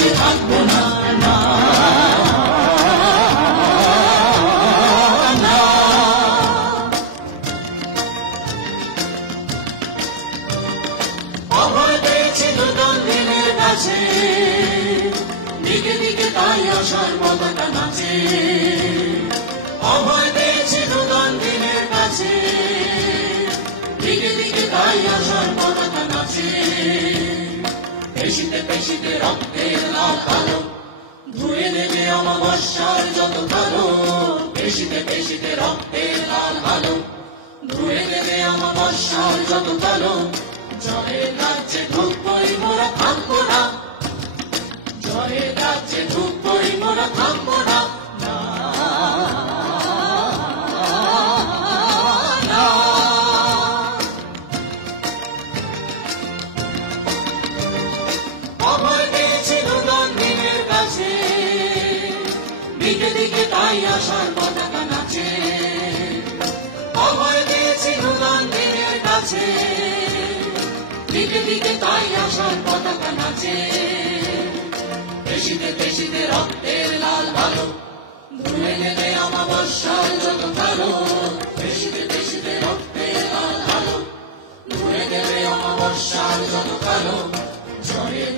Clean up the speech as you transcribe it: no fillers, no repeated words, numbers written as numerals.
বেঁচে থাকবো না, না না। অভয় পেয়েছি নতুন দিনের কাছে, দিকে দিকে তাই আসার পতাকা নাচে। অভয় পেয়েছি নতুন দিনের কাছে, দিকে দিকে তাই আসার পতাকা নাচে। পেশিতে পেশিতে রক্তের লাল কালো ধুয়ে দেবে অমাবস্যার যত কালো। পেশিতে পেশিতে রক্তের লাল কালো ধুয়ে দেবে অমাবস্যার যত কালো। জয়ের রাজ্যে ঢুকবই মোরা থামবো না, জয়ের রাজ্যে ঢুকবই মোরা থামবো না, না না। অভয় পেয়েছি নতুন দিনের কাছে, দিকে দিকে তাই আসার পতাকা নাচে। অভয় পেয়েছি নতুন দিনের কাছে, দিকে দিকে তাই আসার পতাকা নাচে। পেশিতে পেশিতে রক্তের লাল আলো ধুয়ে নেবে অমাবস্যার যত কালো। পেশিতে পেশিতে রক্তের লাল আলো ধুয়ে নেবে অমাবস্যার যত কালো। জয়ের